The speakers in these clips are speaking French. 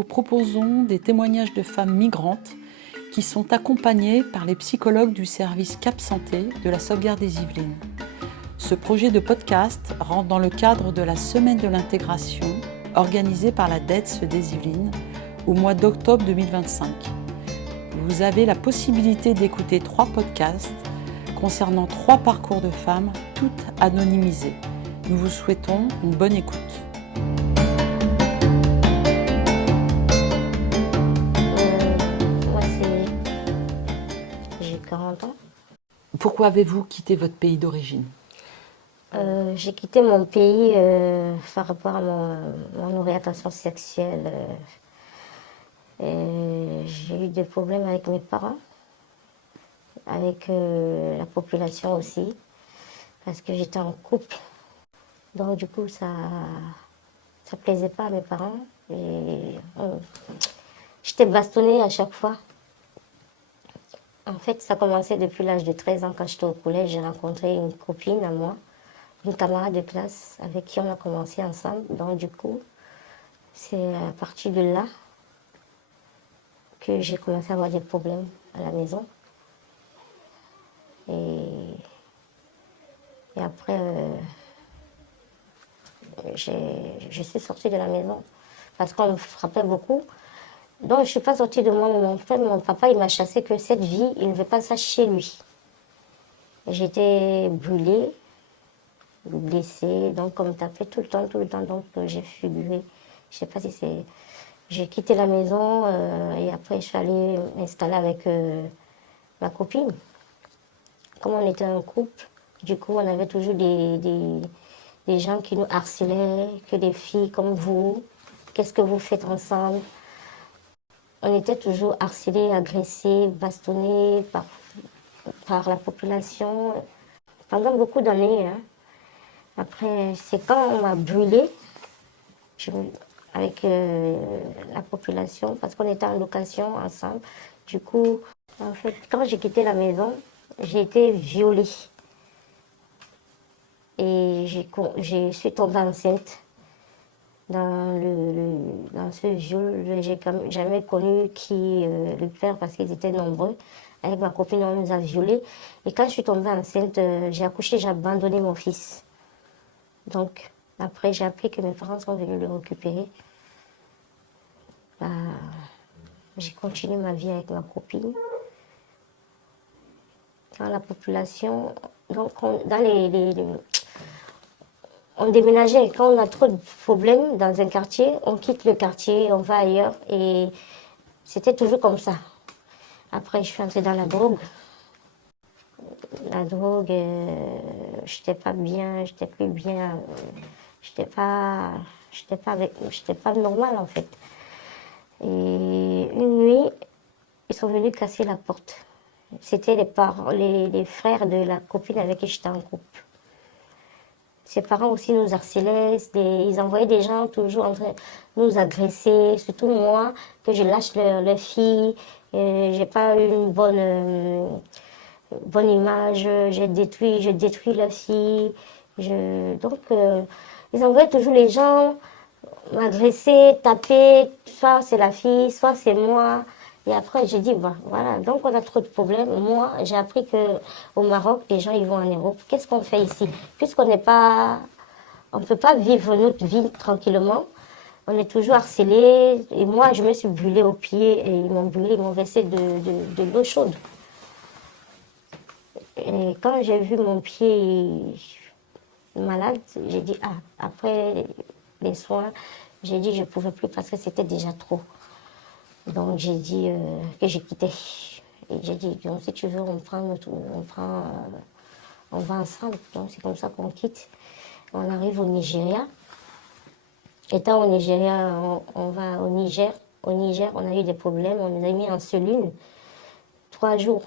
vous proposons des témoignages de femmes migrantes qui sont accompagnées par les psychologues du service Cap Santé de la Sauvegarde des Yvelines. Ce projet de podcast rentre dans le cadre de la Semaine de l'intégration organisée par la DEDS des Yvelines au mois d'octobre 2025. Vous avez la possibilité d'écouter 3 podcasts concernant 3 parcours de femmes, toutes anonymisées. Nous vous souhaitons une bonne écoute. Moi, j'ai 40 ans. Pourquoi avez-vous quitté votre pays d'origine ? J'ai quitté mon pays par rapport à mon orientation sexuelle. J'ai eu des problèmes avec mes parents, avec la population aussi, parce que j'étais en couple. Donc du coup, ça plaisait pas à mes parents. J'étais bastonnée à chaque fois. En fait, ça commençait depuis l'âge de 13 ans. Quand j'étais au collège, j'ai rencontré une copine à moi, une camarade de classe avec qui on a commencé ensemble. Donc du coup, c'est à partir de là que j'ai commencé à avoir des problèmes à la maison. Et après, je suis sortie de la maison parce qu'on me frappait beaucoup. Donc je ne suis pas sortie de moi, mais mon papa, il m'a chassé que cette vie, il ne veut pas ça chez lui. J'étais brûlée, blessée, donc on me tapait tout le temps, donc j'ai figuré. Je ne sais pas si c'est... J'ai quitté la maison et après je suis allée m'installer avec ma copine. Comme on était un couple, du coup on avait toujours des gens qui nous harcelaient, que des filles comme vous, qu'est-ce que vous faites ensemble? On était toujours harcelés, agressés, bastonnés par la population pendant beaucoup d'années. Hein. Après, c'est quand on m'a brûlée avec la population, parce qu'on était en location ensemble. Du coup, en fait, quand j'ai quitté la maison, j'ai été violée. Et je suis tombée enceinte. Dans ce viol, j'ai jamais connu qui le faire parce qu'ils étaient nombreux. Avec ma copine, on nous a violés. Et quand je suis tombée enceinte, j'ai accouché, j'ai abandonné mon fils. Donc, après, j'ai appris que mes parents sont venus le récupérer. Bah, j'ai continué ma vie avec ma copine. Dans la population, donc on déménageait. Quand on a trop de problèmes dans un quartier, on quitte le quartier, on va ailleurs. Et c'était toujours comme ça. Après, je suis entrée dans la drogue. La drogue, j'étais pas bien, j'étais plus bien. J'étais pas normale en fait. Et une nuit, ils sont venus casser la porte. C'était les frères de la copine avec qui j'étais en couple. Ses parents aussi nous harcelaient, ils envoyaient des gens toujours en train de nous agresser, surtout moi, que je lâche leur fille. J'ai pas eu une bonne image, je détruis leur fille. Donc, ils envoyaient toujours les gens m'agresser, taper, soit c'est la fille, soit c'est moi. Et après, j'ai dit, bah, voilà, donc on a trop de problèmes. Moi, j'ai appris qu'au Maroc, les gens, ils vont en Europe. Qu'est-ce qu'on fait ici? Puisqu'on n'est pas... On ne peut pas vivre notre vie tranquillement. On est toujours harcelé. Et moi, je me suis brûlée aux pieds et ils m'ont brûlé, ils m'ont versé de l'eau chaude. Et quand j'ai vu mon pied malade, j'ai dit, ah, après les soins, j'ai dit je ne pouvais plus parce que c'était déjà trop. Donc j'ai dit que j'ai quitté. Et j'ai dit, donc, si tu veux, on va ensemble. Donc c'est comme ça qu'on quitte. On arrive au Nigeria. Étant au Nigeria, on va au Niger. Au Niger, on a eu des problèmes. On nous a mis en cellule 3 jours.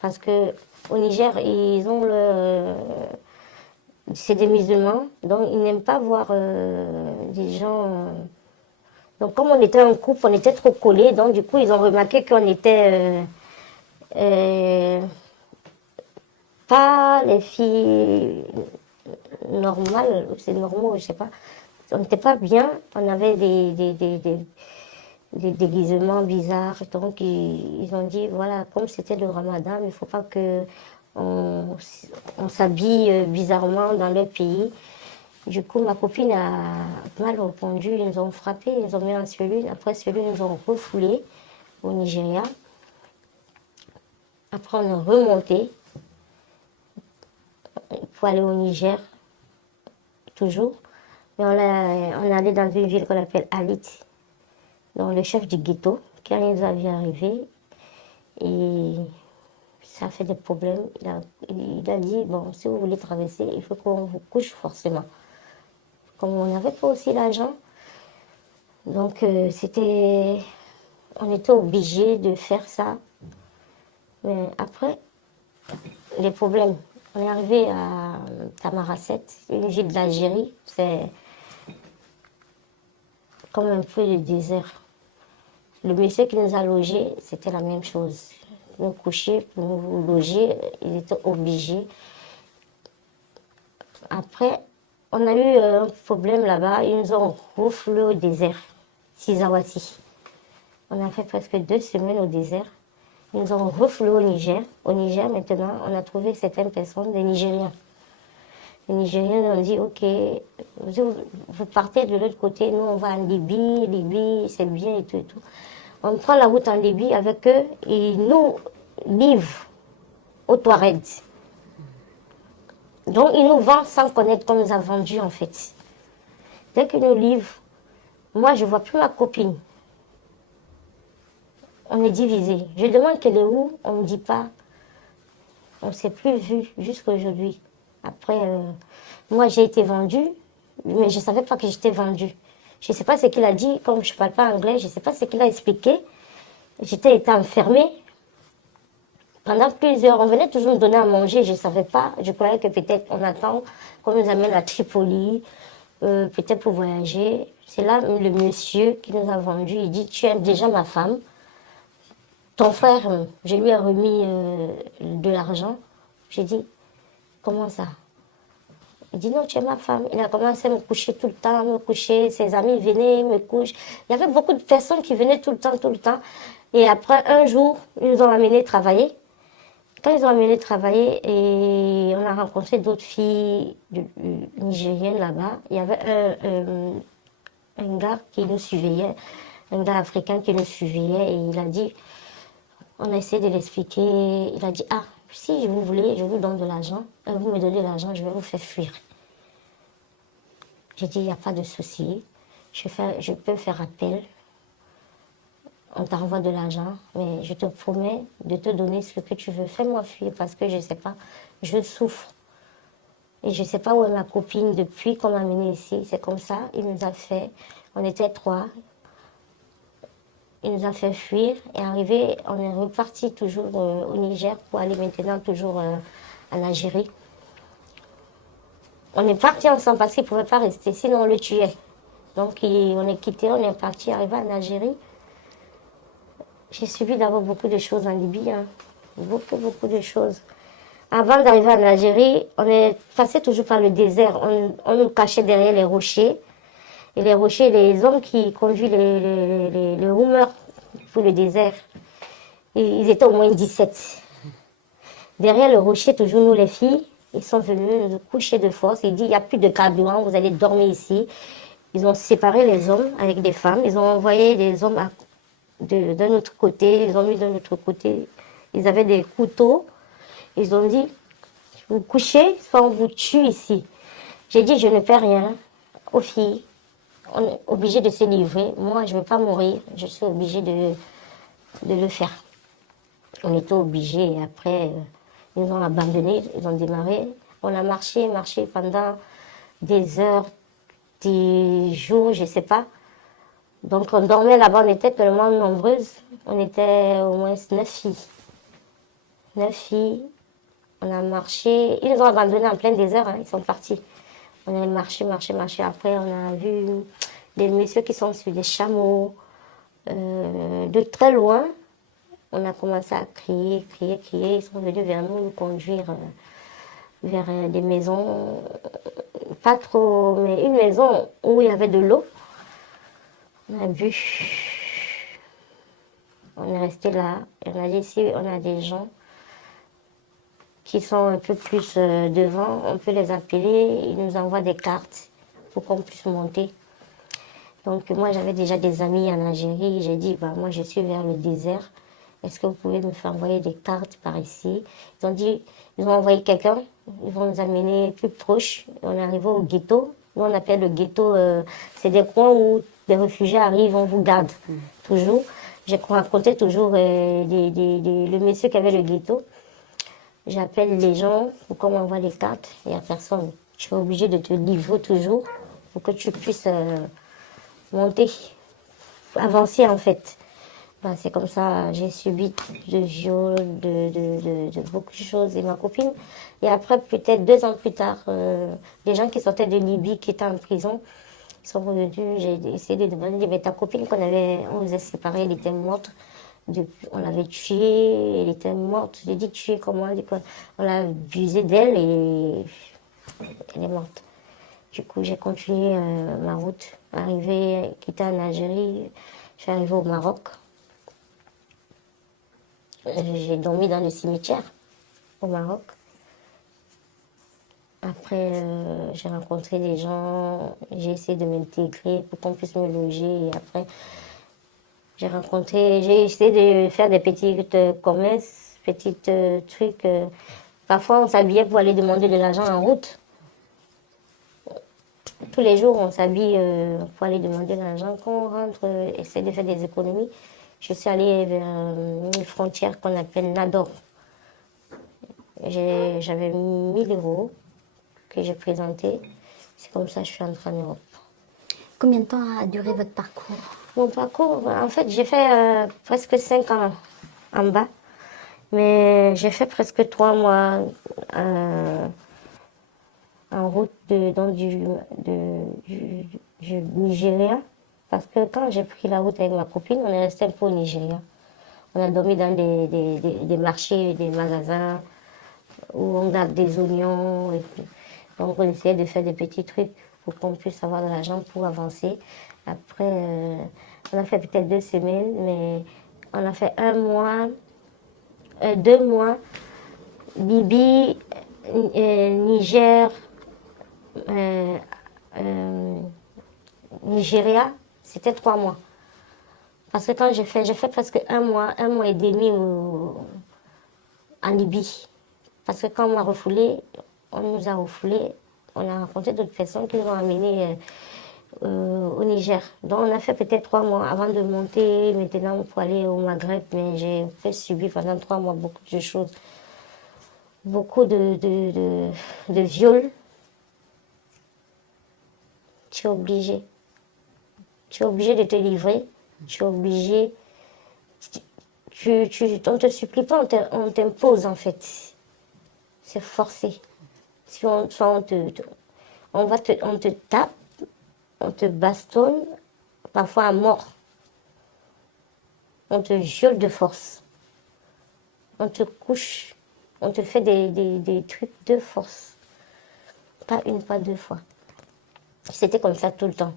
Parce que au Niger, ils ont c'est des musulmans, donc ils n'aiment pas voir des gens. Donc comme on était un couple, on était trop collés, donc du coup ils ont remarqué qu'on était pas les filles normales, c'est normal, je sais pas. On n'était pas bien, on avait des déguisements bizarres. Donc ils ont dit, voilà, comme c'était le ramadan, il ne faut pas que on s'habille bizarrement dans leur pays. Du coup, ma copine a mal répondu, ils nous ont frappé, ils nous ont mis en cellule. Après cellule, ils nous ont refoulés au Nigeria. Après, on est remonté pour aller au Niger, toujours. Mais on est allé dans une ville qu'on appelle Alit, donc le chef du ghetto, quand ils nous a vu arriver, et ça a fait des problèmes. Il a dit, bon, si vous voulez traverser, il faut qu'on vous couche forcément. Comme on n'avait pas aussi l'argent, donc on était obligé de faire ça. Mais après, les problèmes. On est arrivé à Tamaracet, une ville d'Algérie, c'est comme un peu le désert. Le monsieur qui nous a logés, c'était la même chose. Nous coucher, pour nous loger, ils étaient obligés. Après, on a eu un problème là-bas, ils nous ont refoulés au désert, Sizawati. On a fait presque 2 semaines au désert. Ils nous ont refoulés au Niger. Au Niger, maintenant, on a trouvé certaines personnes, des Nigériens. Les Nigériens nous ont dit, ok, vous partez de l'autre côté, nous on va en Libye, Libye c'est bien et tout et tout. On prend la route en Libye avec eux et ils nous livrent aux Touaregs. Donc ils nous vendent sans connaître qu'on nous a vendus en fait. Dès qu'ils nous livrent, moi je ne vois plus ma copine. On est divisés. Je demande qu'elle est où, on ne me dit pas. On ne s'est plus vu jusqu'à aujourd'hui. Après, moi j'ai été vendue, mais je ne savais pas que j'étais vendue. Je ne sais pas ce qu'il a dit, comme je ne parle pas anglais, je ne sais pas ce qu'il a expliqué. J'étais enfermée. Pendant plusieurs, on venait toujours me donner à manger, je ne savais pas. Je croyais que peut-être on attend qu'on nous amène à Tripoli, peut-être pour voyager. C'est là le monsieur qui nous a vendus, il dit, tu aimes déjà ma femme. Ton frère, je lui ai remis de l'argent. J'ai dit, comment ça? Il dit, non, tu es ma femme. Il a commencé à me coucher tout le temps, me coucher. Ses amis venaient, me couchent. Il y avait beaucoup de personnes qui venaient tout le temps, tout le temps. Et après, un jour, ils nous ont amenés travailler. Quand ils ont amené travailler, et on a rencontré d'autres filles nigériennes là-bas, il y avait un gars qui nous surveillait, un gars africain qui nous surveillait, et il a dit, on a essayé de l'expliquer, il a dit, ah, si vous voulez, je vous donne de l'argent, vous me donnez de l'argent, je vais vous faire fuir. J'ai dit, il n'y a pas de souci, je peux faire appel. On t'envoie de l'argent, mais je te promets de te donner ce que tu veux. Fais-moi fuir parce que je ne sais pas, je souffre. Et je ne sais pas où est ma copine depuis qu'on m'a amenée ici. C'est comme ça, il nous a fait, on était 3. Il nous a fait fuir et arrivé, on est reparti toujours au Niger pour aller maintenant toujours en Algérie. On est parti ensemble parce qu'il ne pouvait pas rester, sinon on le tuait. Donc on est quitté, on est parti, arrivé en Algérie. J'ai subi d'abord beaucoup de choses en Libye, hein. Beaucoup de choses. Avant d'arriver en Algérie, on est passé toujours par le désert. On nous cachait derrière les rochers. Et les rochers, les hommes qui conduisent les roumeurs pour le désert, ils étaient au moins 17. Derrière le rocher, toujours nous les filles, ils sont venus nous coucher de force. Ils disent, il n'y a plus de carburant, vous allez dormir ici. Ils ont séparé les hommes avec des femmes. Ils ont envoyé des hommes d'un autre côté, ils ont mis d'un autre côté, ils avaient des couteaux, ils ont dit, vous couchez, soit on vous tue ici. J'ai dit, je ne fais rien aux filles, on est obligé de se livrer, moi je ne veux pas mourir, je suis obligée de le faire. On était obligés et après, ils nous ont abandonnés, ils ont démarré, on a marché pendant des heures, des jours, je ne sais pas. Donc on dormait là-bas, on était tellement nombreuses, on était au moins 9 filles. 9 filles, on a marché, ils nous ont abandonnés en plein désert, hein, ils sont partis. On a marché, après on a vu des messieurs qui sont sur des chameaux. De très loin, on a commencé à crier, ils sont venus vers nous conduire vers des maisons, pas trop, mais une maison où il y avait de l'eau. On a bu. On est resté là. Et on a dit, si on a des gens qui sont un peu plus devant, on peut les appeler, ils nous envoient des cartes pour qu'on puisse monter. Donc moi j'avais déjà des amis en Algérie, j'ai dit bah moi je suis vers le désert, est-ce que vous pouvez me faire envoyer des cartes par ici? Ils ont dit, ils ont envoyé quelqu'un, ils vont nous amener plus proche. On est arrivé au ghetto, nous on appelle le ghetto, c'est des coins où des réfugiés arrivent, on vous garde toujours. J'ai raconté toujours le monsieur qui avait le ghetto. J'appelle les gens pour qu'on m'envoie les cartes. Il n'y a personne. Je suis obligée de te livrer toujours pour que tu puisses monter, avancer en fait. Ben, c'est comme ça, j'ai subi de viols, de beaucoup de choses et ma copine. Et après, peut-être 2 ans plus tard, les gens qui sortaient de Libye, qui étaient en prison, ils sont revenus. J'ai essayé de demander, mais ta copine on nous a séparés, elle était morte. On l'avait tuée, elle était morte. J'ai dit tuée comment? On l'a abusé d'elle et elle est morte. Du coup, j'ai continué ma route. Quitté en Algérie, je suis arrivée au Maroc. J'ai dormi dans le cimetière au Maroc. Après, j'ai rencontré des gens, j'ai essayé de m'intégrer pour qu'on puisse me loger. Et après, j'ai essayé de faire des petites commerces, petites trucs. Parfois, on s'habillait pour aller demander de l'argent en route. Tous les jours, on s'habille pour aller demander de l'argent. Quand on rentre, essayer de faire des économies. Je suis allée vers une frontière qu'on appelle Nador. J'avais 1 000 € que j'ai présenté. C'est comme ça que je suis entrée en Europe. Combien de temps a duré votre parcours? Mon parcours, en fait, j'ai fait presque 5 ans en bas. Mais j'ai fait presque 3 mois en route du Nigeria. Parce que quand j'ai pris la route avec ma copine, on est resté un peu au Nigeria. On a dormi dans des marchés, des magasins où on garde des oignons. Et puis, donc on essayait de faire des petits trucs pour qu'on puisse avoir de l'argent pour avancer. Après, on a fait peut-être 2 semaines, mais on a fait 1 mois, 2 mois, Libye, Niger, Nigeria, c'était 3 mois. Parce que quand j'ai fait presque 1 mois et demi en Libye. Parce que quand on m'a refoulé, on nous a refoulés, on a rencontré d'autres personnes qui nous ont amenés au Niger. Donc on a fait peut-être 3 mois avant de monter maintenant pour aller au Maghreb, mais j'ai fait subir pendant 3 mois beaucoup de choses. Beaucoup de viols. Tu es obligé. Tu es obligé de te livrer. Tu es obligé. On ne te supplie pas, on t'impose en fait. C'est forcé. Si on te tape, on te bastonne, parfois à mort. On te viole de force. On te couche. On te fait des trucs de force. Pas 1, pas 2 fois. C'était comme ça tout le temps.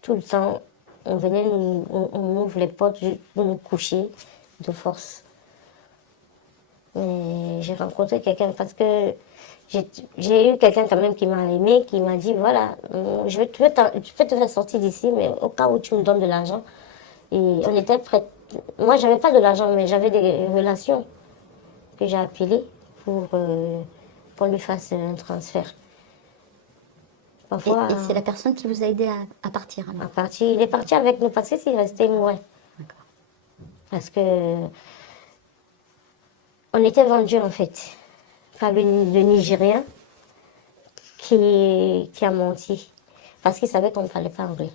Tout le temps, on venait, on ouvre les portes pour nous coucher de force. Mais j'ai rencontré quelqu'un parce que j'ai eu quelqu'un quand même qui m'a aimé, qui m'a dit voilà, je peux te faire sortir d'ici, mais au cas où tu me donnes de l'argent. Et on était prêts. Moi, j'avais pas de l'argent, mais j'avais des relations que j'ai appelées pour qu'on lui fasse un transfert. Et c'est la personne qui vous a aidé à partir alors? Il est parti avec nous parce que s'il restait, il mourrait. D'accord. Parce que on était vendus en fait par le Nigérien qui a menti. Parce qu'il savait qu'on ne parlait pas anglais.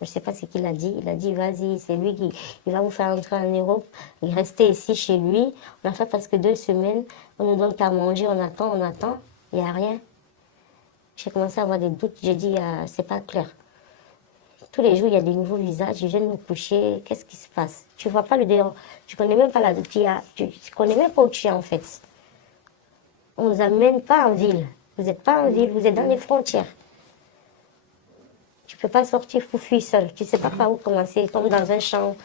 Je ne sais pas ce qu'il a dit. Il a dit, vas-y, c'est lui qui il va vous faire entrer en Europe. Il restait ici chez lui. On a fait presque 2 semaines. On nous donne qu'à manger, on attend. Il n'y a rien. J'ai commencé à avoir des doutes. J'ai dit, c'est pas clair. Tous les jours, il y a des nouveaux visages. Ils viennent nous coucher. Qu'est-ce qui se passe? Tu ne vois pas le dehors. Tu ne connais même pas tu connais même pas où tu es en fait. On ne vous amène pas en ville. Vous n'êtes pas en ville, vous êtes dans les frontières. Tu ne peux pas sortir pour fuir seul. Tu ne sais pas par où commencer, comme dans un champ.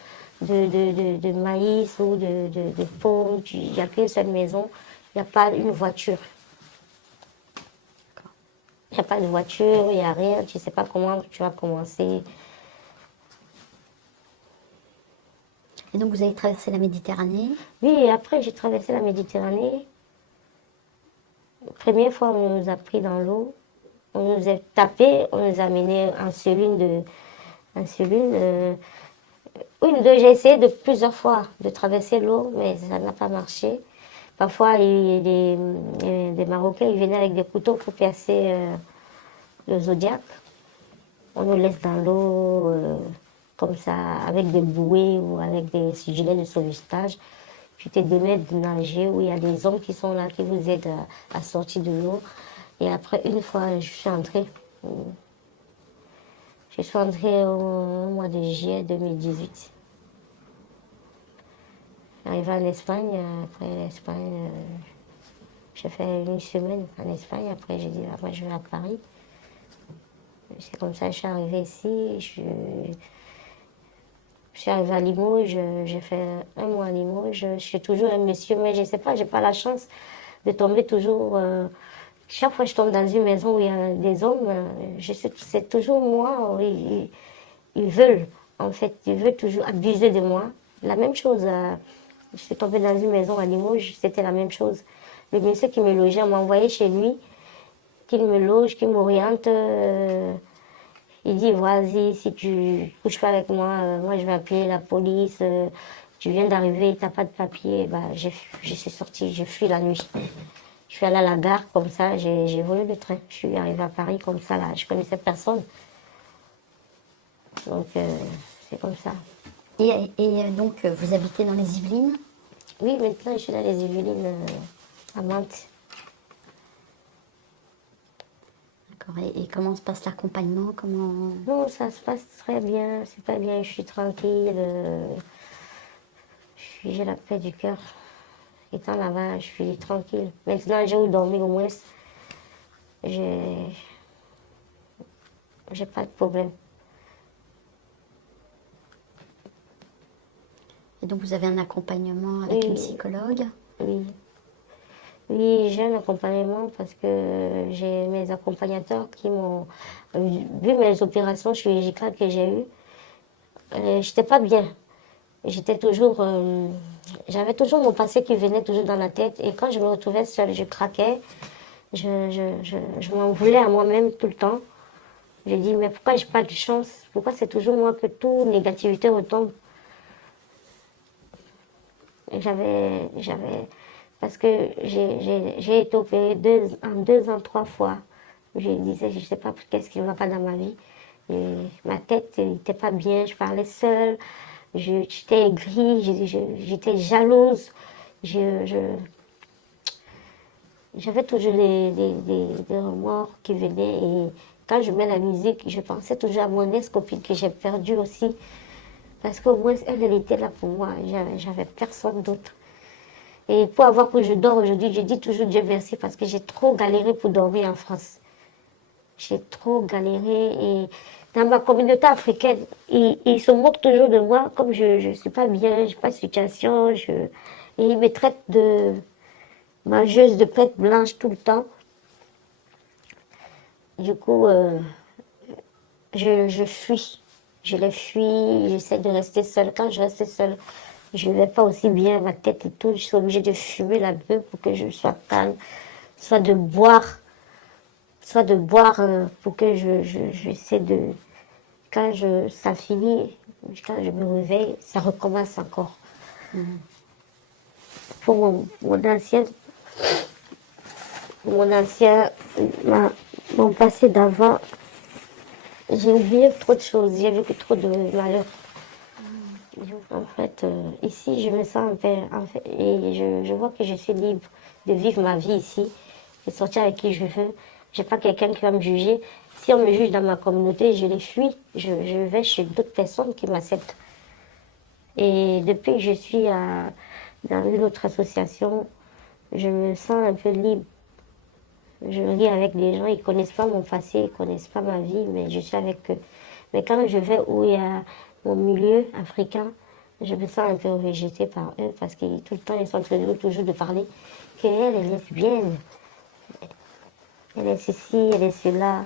de maïs ou de pommes. Il n'y a qu'une seule maison. Il n'y a pas une voiture. Il n'y a pas de voiture, il n'y a rien. Tu ne sais pas comment tu vas commencer. Et donc vous avez traversé la Méditerranée. Oui, et après, j'ai traversé la Méditerranée. La première fois, on nous a pris dans l'eau. On nous a tapés, on nous a menés en cellule. En cellule une, deux, j'ai essayé de plusieurs fois de traverser l'eau, mais ça n'a pas marché. Parfois, il y a des Marocains, ils venaient avec des couteaux pour percer le zodiaque. On nous laisse dans l'eau comme ça, avec des bouées ou avec des gilets de sauvetage. Tu te démets de nager où il y a des hommes qui sont là, qui vous aident à sortir de l'eau. Et après, une fois, je suis entrée. Je suis entrée au mois de juillet 2018. Arrivée en Espagne, après l'Espagne, j'ai fait une semaine en Espagne. Après, j'ai dit, ah, moi, je vais à Paris. C'est comme ça que je suis arrivée ici. Je suis arrivée à Limoges, j'ai fait un mois à Limoges. Je suis toujours un monsieur, mais je ne sais pas, je n'ai pas la chance de tomber toujours. Chaque fois que je tombe dans une maison où il y a des hommes, c'est toujours moi. Ils veulent, en fait, ils veulent toujours abuser de moi. La même chose, je suis tombée dans une maison à Limoges, c'était la même chose. Le monsieur qui me logeait m'a envoyé chez lui, qu'il me loge, qu'il m'oriente. Il dit, vas-y, si tu ne couches pas avec moi, moi je vais appeler la police. Tu viens d'arriver, tu n'as pas de papier. Bah, je suis sortie, je fuis la nuit. Je suis allée à la gare, comme ça, j'ai volé le train. Je suis arrivée à Paris, comme ça, là, je ne connaissais personne. Donc, c'est comme ça. Et donc vous habitez dans les Yvelines. Oui, maintenant, je suis dans les Yvelines, à Mantes. D'accord. Et comment se passe l'accompagnement? Comment... Non, ça se passe très bien, c'est pas bien, je suis tranquille. J'ai la paix du cœur. Étant là-bas, je suis tranquille. Maintenant, j'ai où dormir au moins. J'ai pas de problème. Et donc vous avez un accompagnement avec Oui. une psychologue. Oui. Oui, j'ai un accompagnement parce que j'ai mes accompagnateurs qui m'ont... Vu mes opérations chirurgicales que j'ai eues, j'étais pas bien. J'étais toujours... j'avais toujours mon passé qui venait toujours dans la tête. Et quand je me retrouvais seule, je craquais. Je m'en voulais à moi-même tout le temps. Je dis, mais pourquoi j'ai pas de chance? Pourquoi c'est toujours moi que toute négativité retombe? Parce que j'ai été opérée en 2 ans, 3 fois. Je disais, je ne sais pas qu'est-ce qui ne va pas dans ma vie. Et ma tête n'était pas bien, je parlais seule, j'étais aigrie, j'étais jalouse. J'avais toujours des remords qui venaient. Et quand je mets la musique, je pensais toujours à mon ex-copine que j'ai perdue aussi. Parce qu'au moins, elle était là pour moi. J'avais personne d'autre. Et pour avoir que je dors aujourd'hui, je dis toujours Dieu merci parce que j'ai trop galéré pour dormir en France. J'ai trop galéré. Et dans ma communauté africaine, ils se moquent toujours de moi comme je ne suis pas bien, je n'ai pas de situation. Et ils me traitent de mangeuse de pète blanche tout le temps. Du coup, je fuis. Je les fuis, j'essaie de rester seule. Quand je reste seule, je ne vais pas aussi bien, ma tête et tout. Je suis obligée de fumer la beuh pour que je sois calme. Soit de boire pour que j'essaie de... Quand ça finit, quand je me réveille, ça recommence encore. Pour mon passé d'avant, j'ai oublié trop de choses, j'ai vécu trop de malheurs. En fait, ici, je me sens et je vois que je suis libre de vivre ma vie ici, de sortir avec qui je veux. Je n'ai pas quelqu'un qui va me juger. Si on me juge dans ma communauté, je les fuis. Je vais chez d'autres personnes qui m'acceptent. Et depuis que je suis dans une autre association, je me sens un peu libre. Je ris avec les gens, ils ne connaissent pas mon passé, ils ne connaissent pas ma vie, mais je suis avec eux. Mais quand je vais où il y a mon milieu africain, Je me sens un peu rejetée par eux parce que tout le temps, ils sont en train de toujours de parler qu'elle est lesbienne. Elle est ceci, elle est cela.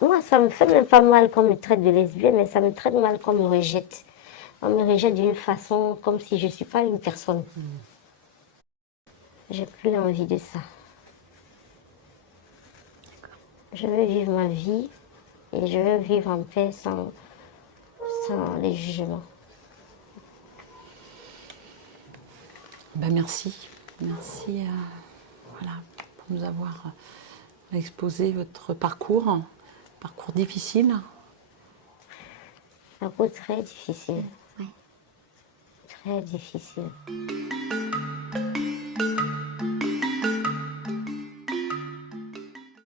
Moi, ça me fait même pas mal qu'on me traite de lesbienne, mais ça me traite mal qu'on me rejette. On me rejette d'une façon comme si je ne suis pas une personne. J'ai plus envie de ça. Je veux vivre ma vie et je veux vivre en paix sans les jugements. Ben merci. Merci voilà, pour nous avoir exposé votre parcours difficile. Un coup très difficile. Ouais. Très difficile.